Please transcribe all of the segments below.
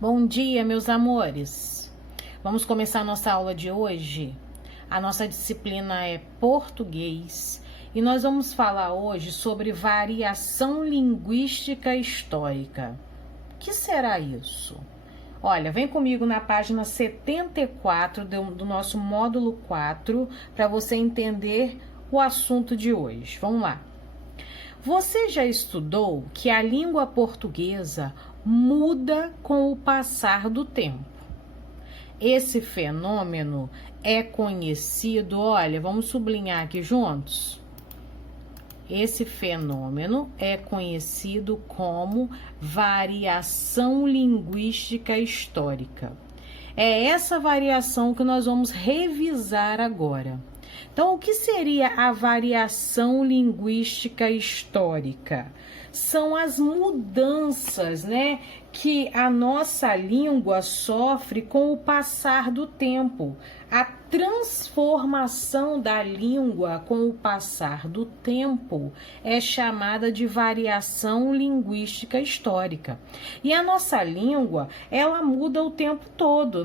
Bom dia, meus amores. Vamos começar a nossa aula de hoje. A nossa disciplina é português e nós vamos falar hoje sobre variação linguística histórica. O que será isso? Olha, vem comigo na página 74 do nosso módulo 4 para você entender o assunto de hoje. Vamos lá. Você já estudou que a língua portuguesa muda com o passar do tempo. Esse fenômeno é conhecido, olha, vamos sublinhar aqui juntos. Esse fenômeno é conhecido como variação linguística histórica. É essa variação que nós vamos revisar agora. Então, o que seria a variação linguística histórica? São as mudanças, que a nossa língua sofre com o passar do tempo. A transformação da língua com o passar do tempo é chamada de variação linguística histórica. E a nossa língua, ela muda o tempo todo,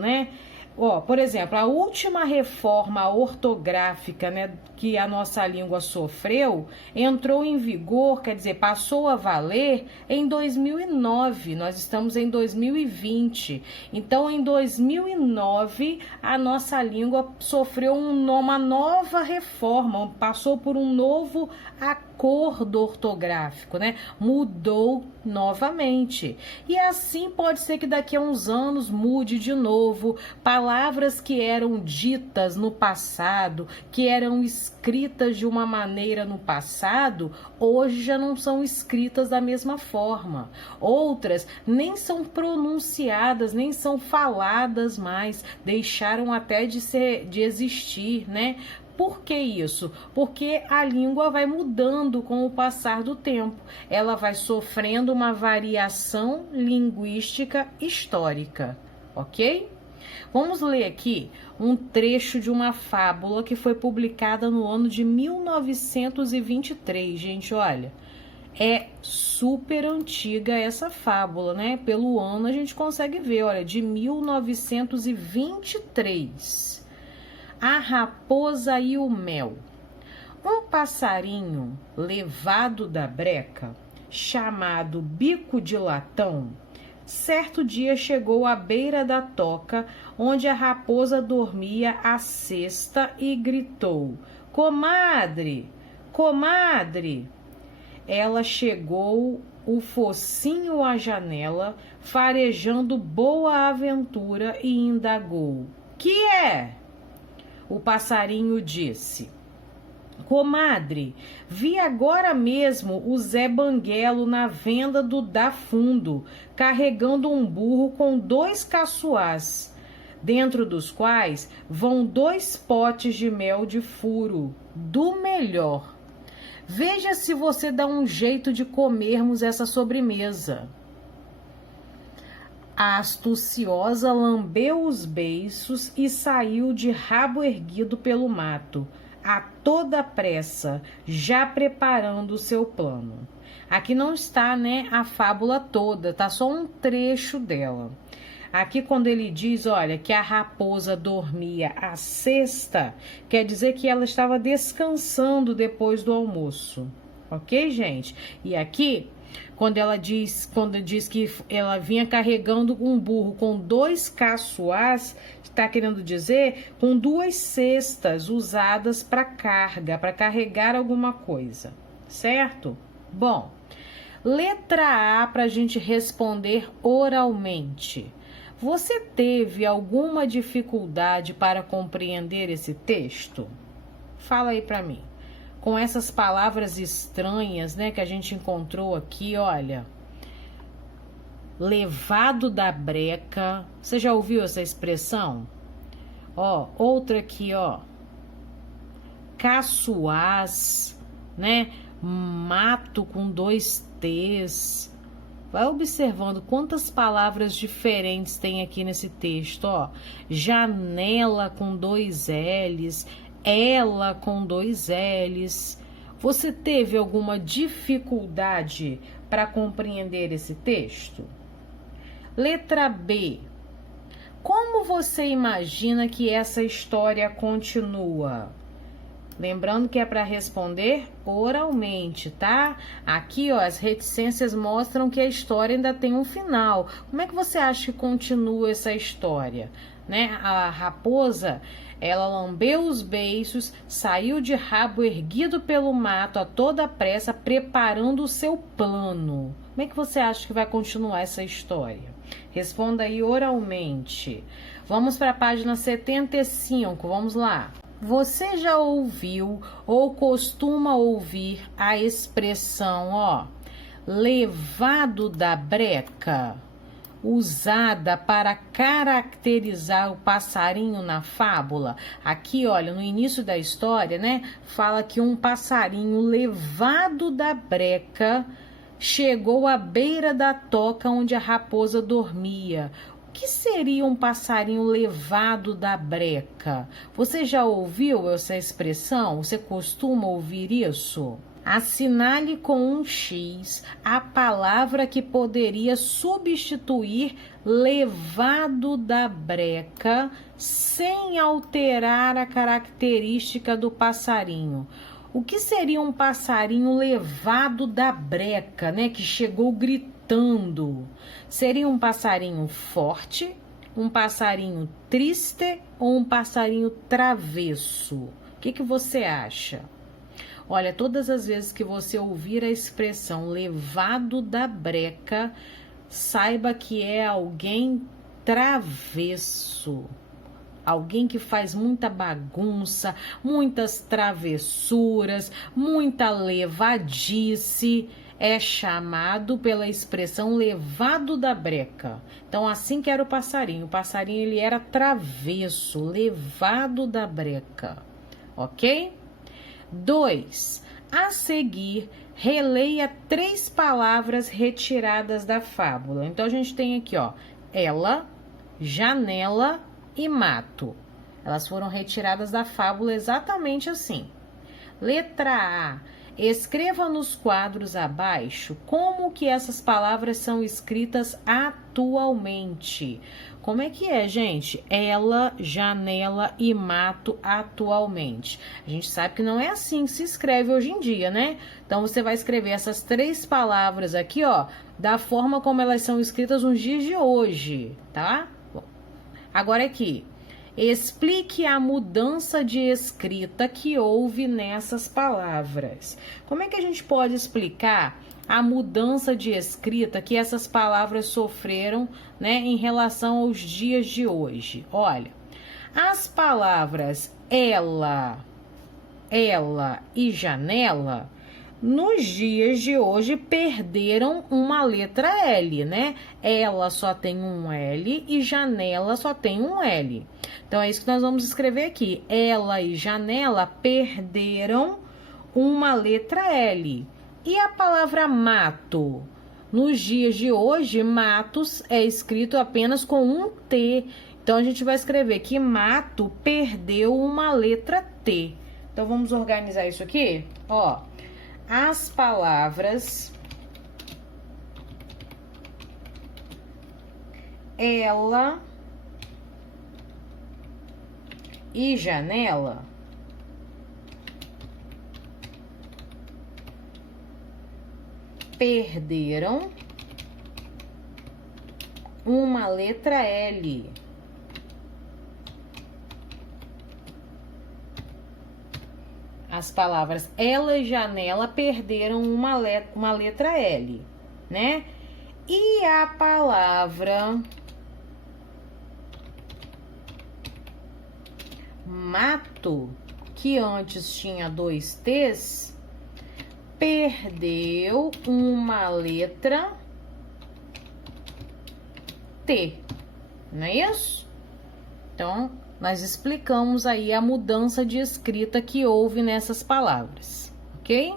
Por exemplo, a última reforma ortográfica, que a nossa língua sofreu, entrou em vigor, quer dizer, passou a valer em 2009. Nós estamos em 2020. Então, em 2009, a nossa língua sofreu uma nova reforma, passou por um novo acordo ortográfico, Mudou novamente. E assim pode ser que daqui a uns anos mude de novo. Palavras que eram ditas no passado, que eram escritas de uma maneira no passado, hoje já não são escritas da mesma forma. Outras nem são pronunciadas, nem são faladas mais, deixaram até de existir, Por que isso? Porque a língua vai mudando com o passar do tempo. Ela vai sofrendo uma variação linguística histórica, ok? Vamos ler aqui um trecho de uma fábula que foi publicada no ano de 1923, gente, olha. É super antiga essa fábula, Pelo ano a gente consegue ver, olha, de 1923. A raposa e o mel. Um passarinho levado da breca, chamado bico de latão, certo dia chegou à beira da toca, onde a raposa dormia à cesta e gritou: "Comadre, comadre!" Ela chegou o focinho à janela, farejando boa aventura, e indagou: "Que é?" O passarinho disse: "Comadre, vi agora mesmo o Zé Banguelo na venda do Dá Fundo, carregando um burro com 2 caçoás, dentro dos quais vão 2 potes de mel de furo, do melhor. Veja se você dá um jeito de comermos essa sobremesa." A astuciosa lambeu os beiços e saiu de rabo erguido pelo mato, a toda pressa, já preparando o seu plano. Aqui não está, a fábula toda, tá só um trecho dela. Aqui quando ele diz, olha, que a raposa dormia à cesta, quer dizer que ela estava descansando depois do almoço. Ok, gente? E aqui, quando diz que ela vinha carregando um burro com 2 caçoás, está querendo dizer com 2 cestas usadas para carga, para carregar alguma coisa, certo? Bom, letra A para a gente responder oralmente. Você teve alguma dificuldade para compreender esse texto? Fala aí para mim. Com essas palavras estranhas, que a gente encontrou aqui, olha. Levado da breca. Você já ouviu essa expressão? Outra aqui, Caçoás, Mato com 2 T's. Vai observando quantas palavras diferentes tem aqui nesse texto, Janela com 2 L's. Ela com 2 L's. Você teve alguma dificuldade para compreender esse texto? Letra B. Como você imagina que essa história continua? Lembrando que é para responder oralmente, tá? Aqui, ó, as reticências mostram que a história ainda tem um final. Como é que você acha que continua essa história? Né? A raposa, ela lambeu os beiços, saiu de rabo erguido pelo mato a toda pressa, preparando o seu plano. Como é que você acha que vai continuar essa história? Responda aí oralmente. Vamos para a página 75, vamos lá. Você já ouviu ou costuma ouvir a expressão, ó, levado da breca, usada para caracterizar o passarinho na fábula? Aqui, olha, no início da história, né, fala que um passarinho levado da breca chegou à beira da toca onde a raposa dormia. O que seria um passarinho levado da breca? Você já ouviu essa expressão? Você costuma ouvir isso? Assinale com um X a palavra que poderia substituir levado da breca sem alterar a característica do passarinho. O que seria um passarinho levado da breca, né? Que chegou gritando. Seria um passarinho forte, um passarinho triste ou um passarinho travesso? O que você acha? Olha, todas as vezes que você ouvir a expressão levado da breca, saiba que é alguém travesso. Alguém que faz muita bagunça, muitas travessuras, muita levadice, é chamado pela expressão levado da breca. Então, assim que era o passarinho. O passarinho, ele era travesso, levado da breca. Ok? 2. A seguir, releia 3 palavras retiradas da fábula. Então, a gente tem aqui, ó, ela, janela e mato. Elas foram retiradas da fábula exatamente assim. Letra A. Escreva nos quadros abaixo como que essas palavras são escritas atualmente. Como é que é, gente? Ela, janela e mato atualmente. A gente sabe que não é assim que se escreve hoje em dia, né? Então, você vai escrever essas 3 palavras aqui, ó, da forma como elas são escritas nos dias de hoje, tá? Agora aqui, explique a mudança de escrita que houve nessas palavras. Como é que a gente pode explicar a mudança de escrita que essas palavras sofreram, né, em relação aos dias de hoje? Olha, as palavras ela e janela, nos dias de hoje, perderam uma letra L, né? Ela só tem um L e janela só tem um L. Então, é isso que nós vamos escrever aqui. Ela e janela perderam uma letra L. E a palavra mato? Nos dias de hoje, matos é escrito apenas com um T. Então, a gente vai escrever que mato perdeu uma letra T. Então, vamos organizar isso aqui? Ó. As palavras ela e janela perderam uma letra L. As palavras ela e janela perderam uma letra L, né? E a palavra mato, que antes tinha 2 T's, perdeu uma letra T, não é isso? Então, nós explicamos aí a mudança de escrita que houve nessas palavras, ok?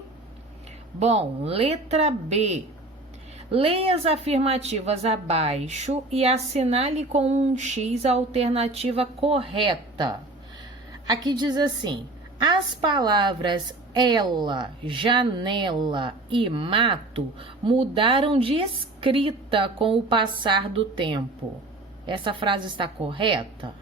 Bom, letra B. Leia as afirmativas abaixo e assinale com um X a alternativa correta. Aqui diz assim: As palavras ela, janela e mato mudaram de escrita com o passar do tempo. Essa frase está correta?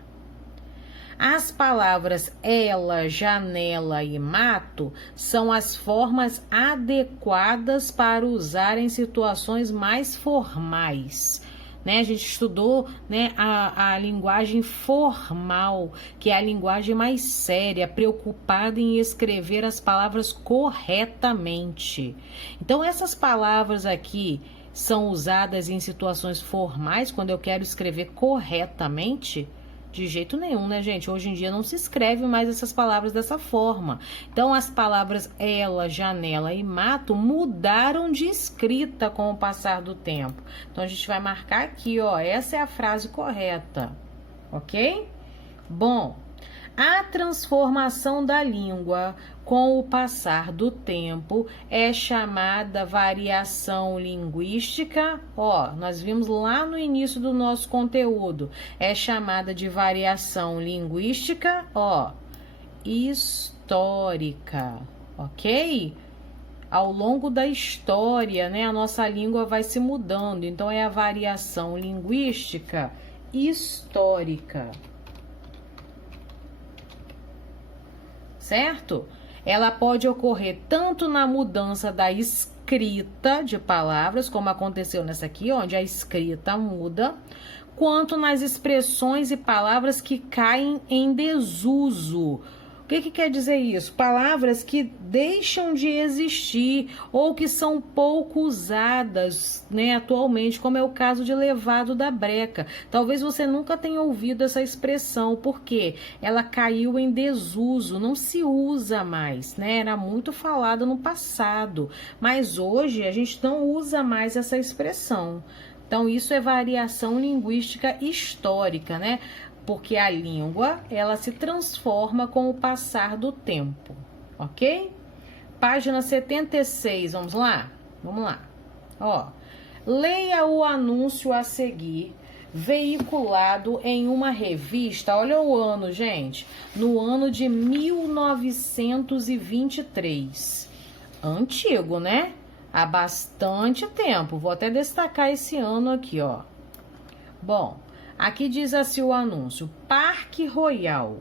As palavras ela, janela e mato são as formas adequadas para usar em situações mais formais. Né? A gente estudou, né, a linguagem formal, que é a linguagem mais séria, preocupada em escrever as palavras corretamente. Então, essas palavras aqui são usadas em situações formais, quando eu quero escrever corretamente? De jeito nenhum, né, gente? Hoje em dia não se escreve mais essas palavras dessa forma. Então, as palavras ela, janela e mato mudaram de escrita com o passar do tempo. Então, a gente vai marcar aqui, ó, essa é a frase correta, ok? Bom, a transformação da língua com o passar do tempo é chamada variação linguística. Ó, nós vimos lá no início do nosso conteúdo. É chamada de variação linguística, ó, histórica, ok? Ao longo da história, né, a nossa língua vai se mudando. Então, é a variação linguística histórica. Certo? Ela pode ocorrer tanto na mudança da escrita de palavras, como aconteceu nessa aqui, onde a escrita muda, quanto nas expressões e palavras que caem em desuso. O que quer dizer isso? Palavras que deixam de existir ou que são pouco usadas, né, atualmente, como é o caso de levado da breca. Talvez você nunca tenha ouvido essa expressão, porque ela caiu em desuso, não se usa mais, né? Era muito falada no passado, mas hoje a gente não usa mais essa expressão. Então, isso é variação linguística histórica, né? Porque a língua, ela se transforma com o passar do tempo, ok? Página 76, vamos lá? Vamos lá. Ó, leia o anúncio a seguir, veiculado em uma revista, olha o ano, gente, no ano de 1923. Antigo, né? Há bastante tempo. Vou até destacar esse ano aqui, ó. Bom, aqui diz assim o anúncio: Parque Royal,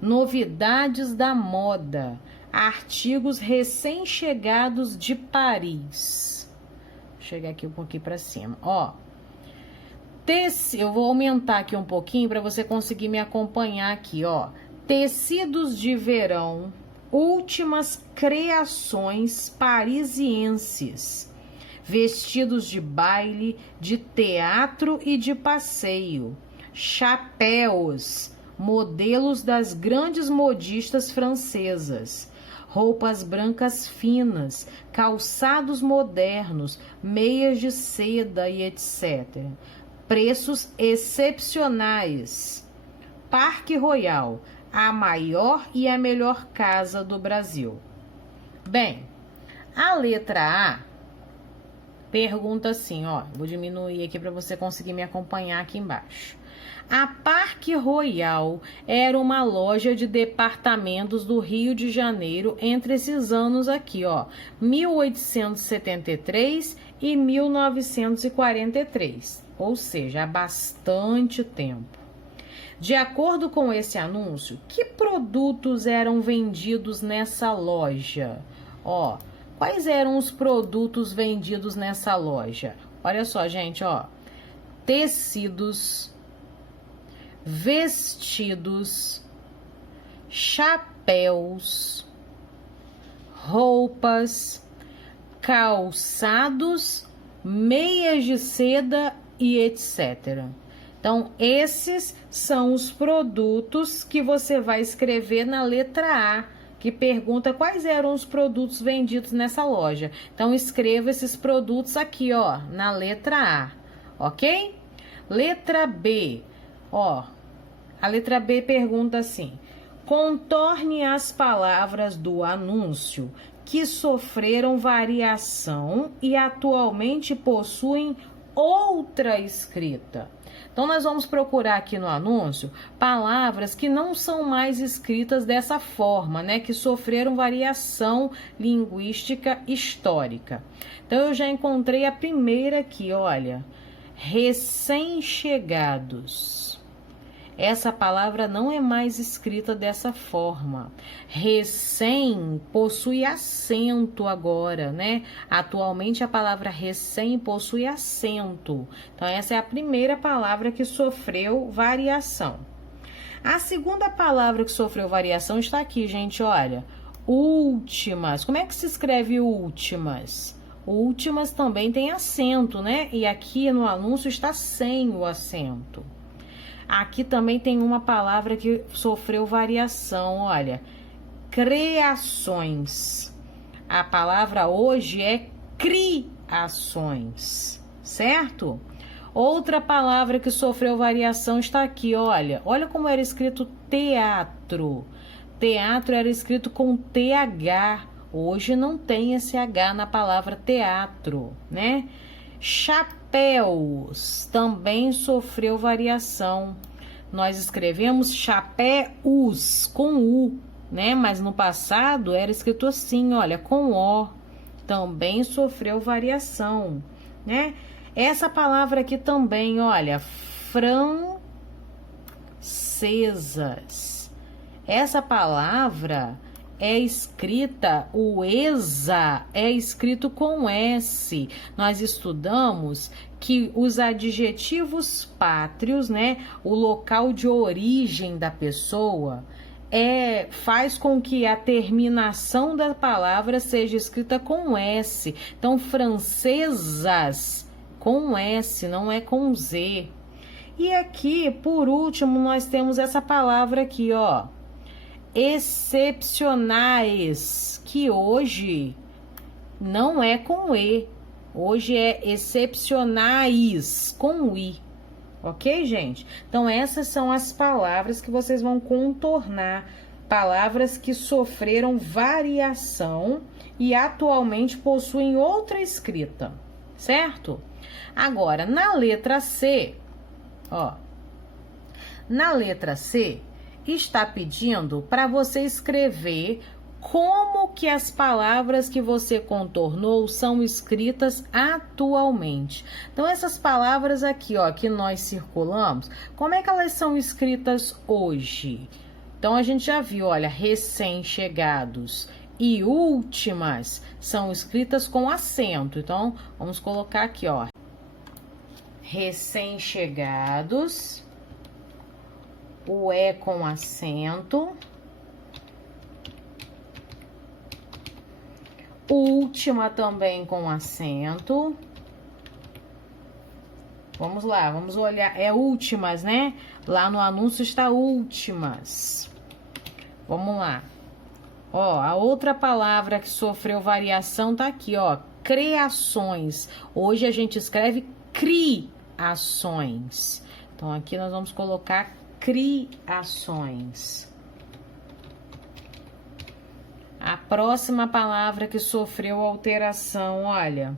novidades da moda, artigos recém-chegados de Paris. Vou chegar aqui um pouquinho para cima, ó. Eu vou aumentar aqui um pouquinho para você conseguir me acompanhar aqui, ó. Tecidos de verão, últimas criações parisienses. Vestidos de baile, de teatro e de passeio, chapéus, modelos das grandes modistas francesas, roupas brancas finas, calçados modernos, meias de seda e etc. Preços excepcionais. Parque Royal, a maior e a melhor casa do Brasil. Bem, a letra A pergunta assim, ó, vou diminuir aqui para você conseguir me acompanhar aqui embaixo. A Parque Royal era uma loja de departamentos do Rio de Janeiro entre esses anos aqui, ó, 1873 e 1943, ou seja, há bastante tempo. De acordo com esse anúncio, que produtos eram vendidos nessa loja? Ó, quais eram os produtos vendidos nessa loja? Olha só, gente, ó. Tecidos, vestidos, chapéus, roupas, calçados, meias de seda e etc. Então, esses são os produtos que você vai escrever na letra A, que pergunta quais eram os produtos vendidos nessa loja. Então, escreva esses produtos aqui, ó, na letra A, ok? Letra B, ó, a letra B pergunta assim: contorne as palavras do anúncio que sofreram variação e atualmente possuem outra escrita. Então, nós vamos procurar aqui no anúncio palavras que não são mais escritas dessa forma, né? Que sofreram variação linguística histórica. Então, eu já encontrei a primeira aqui, olha. Recém-chegados. Essa palavra não é mais escrita dessa forma. Recém possui acento agora, né? Atualmente a palavra recém possui acento. Então essa é a primeira palavra que sofreu variação. A segunda palavra que sofreu variação está aqui, gente, olha. Últimas. Como é que se escreve últimas? Últimas também tem acento, né? E aqui no anúncio está sem o acento. Aqui também tem uma palavra que sofreu variação, olha, criações. A palavra hoje é criações, certo? Outra palavra que sofreu variação está aqui, olha. Olha como era escrito teatro. Teatro era escrito com TH. Hoje não tem esse H na palavra teatro, né? Chapéus também sofreu variação. Nós escrevemos chapéus com U, né? Mas no passado era escrito assim, olha, com O. Também sofreu variação, né? Essa palavra aqui também, olha, francesas. Essa palavra é escrita, o ESA é escrito com S. Nós estudamos que os adjetivos pátrios, né, o local de origem da pessoa, faz com que a terminação da palavra seja escrita com S. Então, francesas com S, não é com Z. E aqui, por último, nós temos essa palavra aqui, ó. Excepcionais, que hoje não é com E, hoje é excepcionais, com I, ok, gente? Então, essas são as palavras que vocês vão contornar, palavras que sofreram variação e atualmente possuem outra escrita, certo? Agora, na letra C, ó, na letra C, está pedindo para você escrever como que as palavras que você contornou são escritas atualmente. Então, essas palavras aqui, ó, que nós circulamos, como é que elas são escritas hoje? Então, a gente já viu, olha, recém-chegados e últimas são escritas com acento. Então, vamos colocar aqui, ó, recém-chegados, o E com acento, última também com acento. Vamos lá, vamos olhar, é últimas, né? Lá no anúncio está últimas. Vamos lá. Ó, a outra palavra que sofreu variação tá aqui, ó, criações. Hoje a gente escreve criações. Então, aqui nós vamos colocar criações. A próxima palavra que sofreu alteração, olha,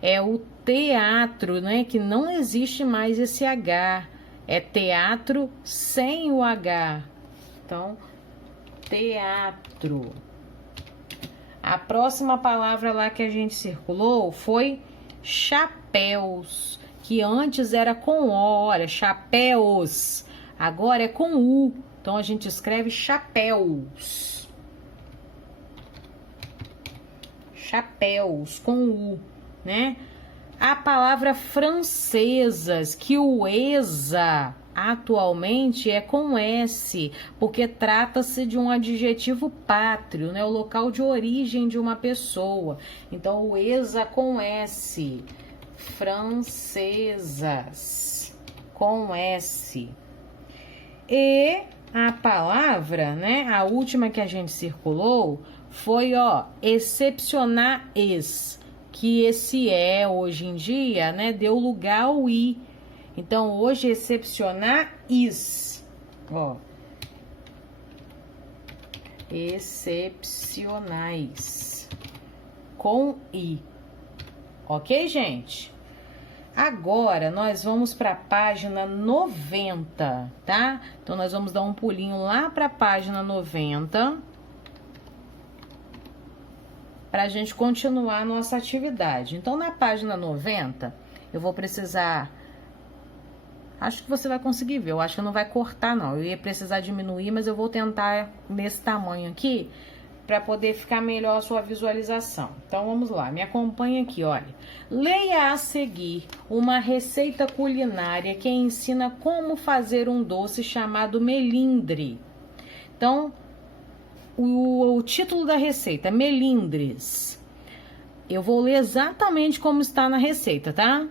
é o teatro, né? Que não existe mais esse H. É teatro sem o H. Então, teatro. A próxima palavra lá que a gente circulou foi chapéus, que antes era com O, olha, chapéus. Agora é com U, então a gente escreve chapéus. Chapéus, com U, né? A palavra francesas, que o ESA atualmente é com S, porque trata-se de um adjetivo pátrio, né? O local de origem de uma pessoa. Então, o ESA com S. Francesas, com S. E a palavra, né, a última que a gente circulou foi, ó, excepcionais, que esse hoje em dia, né, deu lugar ao I. Então, hoje, excepcionais, ó, excepcionais, com I. Ok, gente? Agora, nós vamos para a página 90, tá? Então, nós vamos dar um pulinho lá para a página 90, para a gente continuar a nossa atividade. Então, na página 90, eu vou precisar... Acho que você vai conseguir ver, eu acho que não vai cortar, não. Eu ia precisar diminuir, mas eu vou tentar nesse tamanho aqui, para poder ficar melhor a sua visualização. Então, vamos lá, me acompanha aqui, olha. Leia a seguir uma receita culinária que ensina como fazer um doce chamado melindre. Então, o título da receita, melindres. Eu vou ler exatamente como está na receita, tá?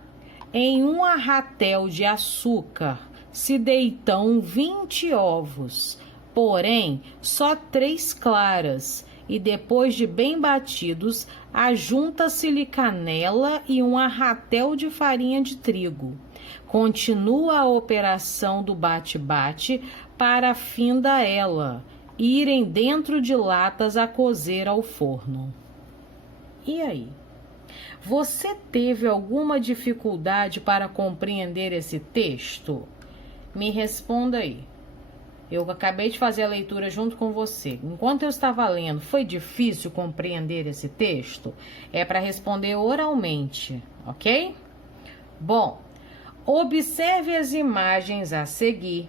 Em um arratel de açúcar se deitam 20 ovos, porém só 3 claras, e depois de bem batidos, ajunta-se-lhe canela e um arratel de farinha de trigo. Continua a operação do bate-bate para finda ela, irem dentro de latas a cozer ao forno. E aí? Você teve alguma dificuldade para compreender esse texto? Me responda aí. Eu acabei de fazer a leitura junto com você. Enquanto eu estava lendo, foi difícil compreender esse texto? É para responder oralmente, ok? Bom, observe as imagens a seguir,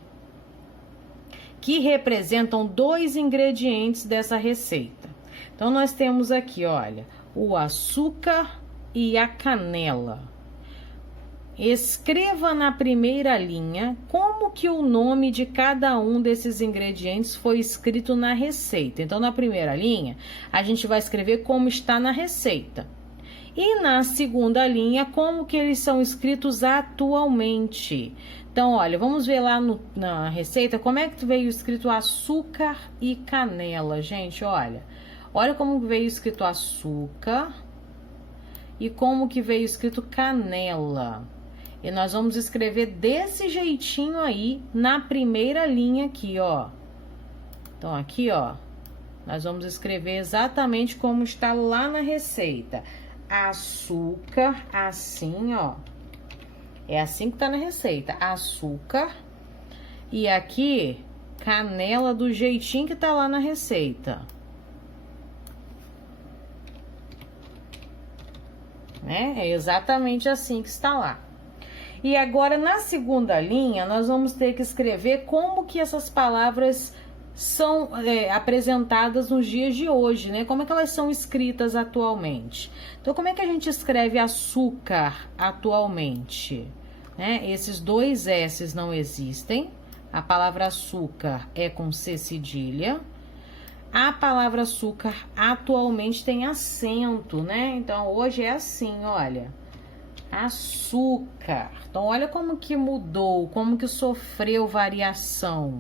que representam 2 ingredientes dessa receita. Então, nós temos aqui, olha, o açúcar e a canela. Escreva na primeira linha como que o nome de cada um desses ingredientes foi escrito na receita. Então, na primeira linha, a gente vai escrever como está na receita. E na segunda linha, como que eles são escritos atualmente. Então, olha, vamos ver lá na receita como é que veio escrito açúcar e canela, gente, olha. Olha como veio escrito açúcar e como que veio escrito canela. E nós vamos escrever desse jeitinho aí na primeira linha aqui, ó. Então, aqui, ó, nós vamos escrever exatamente como está lá na receita. Açúcar, assim, ó. É assim que tá na receita. Açúcar. E aqui, canela do jeitinho que tá lá na receita. Né? É exatamente assim que está lá. E agora, na segunda linha, nós vamos ter que escrever como que essas palavras são apresentadas nos dias de hoje, né? Como é que elas são escritas atualmente. Então, como é que a gente escreve açúcar atualmente? Né? Esses 2 S's não existem. A palavra açúcar é com C cedilha. A palavra açúcar atualmente tem acento, né? Então, hoje é assim, olha. Açúcar. Então, olha como que mudou, como que sofreu variação.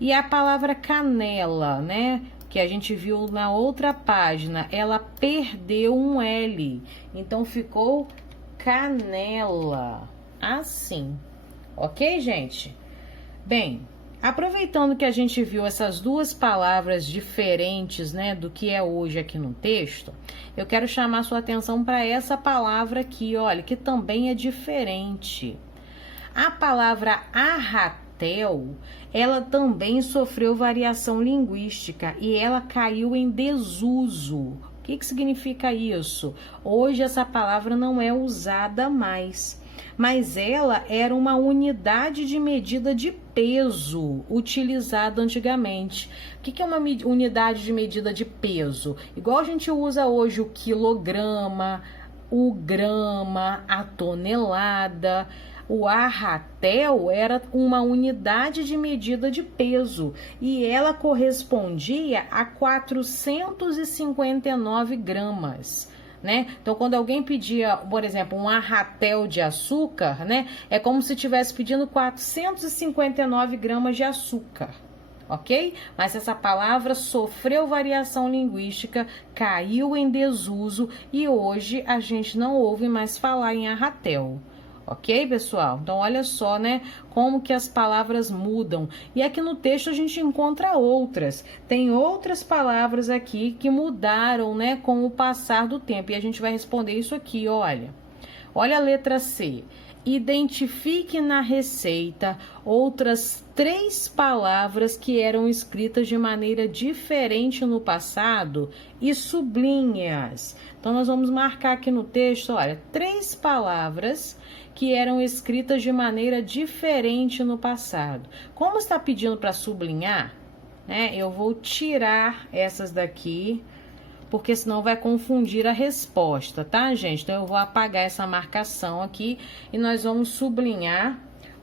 E a palavra canela, né? Que a gente viu na outra página, ela perdeu um L. Então, ficou canela. Assim. Ok, gente? Bem... Aproveitando que a gente viu essas 2 palavras diferentes, né, do que é hoje aqui no texto, eu quero chamar sua atenção para essa palavra aqui, olha, que também é diferente. A palavra arratel, ela também sofreu variação linguística e ela caiu em desuso. O que significa isso? Hoje essa palavra não é usada mais. Mas ela era uma unidade de medida de peso utilizada antigamente. O que é uma unidade de medida de peso? Igual a gente usa hoje o quilograma, o grama, a tonelada. O arratel era uma unidade de medida de peso e ela correspondia a 459 gramas. Né? Então, quando alguém pedia, por exemplo, um arratel de açúcar, né? É como se estivesse pedindo 459 gramas de açúcar, ok? Mas essa palavra sofreu variação linguística, caiu em desuso e hoje a gente não ouve mais falar em arratel. Ok, pessoal? Então, olha só, né, como que as palavras mudam. E aqui no texto a gente encontra outras. Tem outras palavras aqui que mudaram, né, com o passar do tempo. E a gente vai responder isso aqui, olha. Olha a letra C. Identifique na receita outras 3 palavras que eram escritas de maneira diferente no passado e sublinhe-as. Então, nós vamos marcar aqui no texto, olha, 3 palavras que eram escritas de maneira diferente no passado. Como está pedindo para sublinhar, né, eu vou tirar essas daqui, porque senão vai confundir a resposta, tá, gente? Então, eu vou apagar essa marcação aqui e nós vamos sublinhar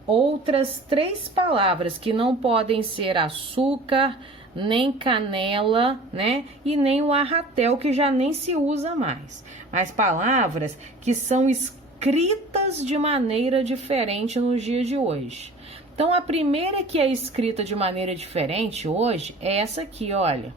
outras 3 palavras que não podem ser açúcar, nem canela, né? E nem o arratel, que já nem se usa mais. Mas palavras que são escritas de maneira diferente nos dias de hoje. Então, a primeira que é escrita de maneira diferente hoje é essa aqui, olha.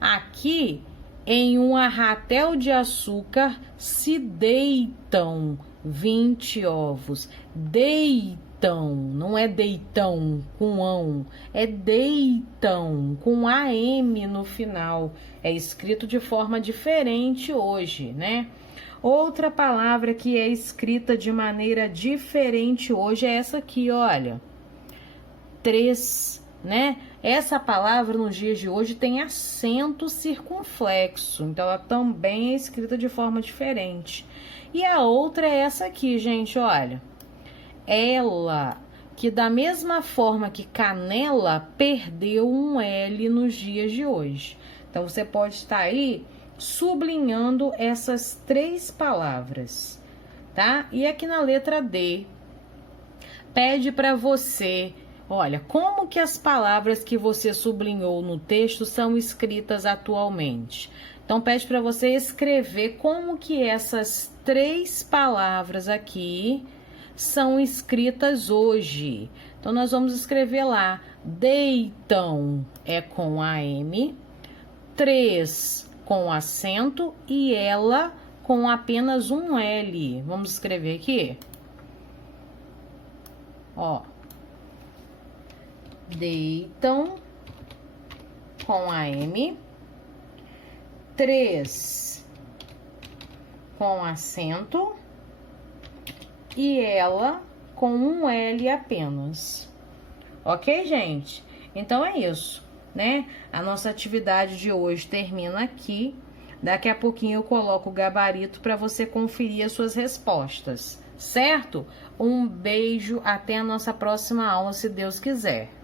Aqui, em um arratel de açúcar se deitam 20 ovos. Deitam, não é deitão com ão, é deitam com AM no final. É escrito de forma diferente hoje, né? Outra palavra que é escrita de maneira diferente hoje é essa aqui, olha. 3, né? Essa palavra nos dias de hoje tem acento circunflexo, então ela também é escrita de forma diferente. E a outra é essa aqui, gente, olha. Ela, que da mesma forma que canela, perdeu um L nos dias de hoje. Então, você pode estar aí sublinhando essas 3 palavras, tá? E aqui na letra D, pede para você... Olha, como que as palavras que você sublinhou no texto são escritas atualmente? Então, pede para você escrever como que essas 3 palavras aqui são escritas hoje. Então, nós vamos escrever lá, deitam é com AM, 3 com acento e ela com apenas um L. Vamos escrever aqui? Ó. Deitam com AM, 3 com acento e ela com um L apenas. Ok, gente? Então é isso, né? A nossa atividade de hoje termina aqui. Daqui a pouquinho eu coloco o gabarito para você conferir as suas respostas, certo? Um beijo, até a nossa próxima aula, se Deus quiser.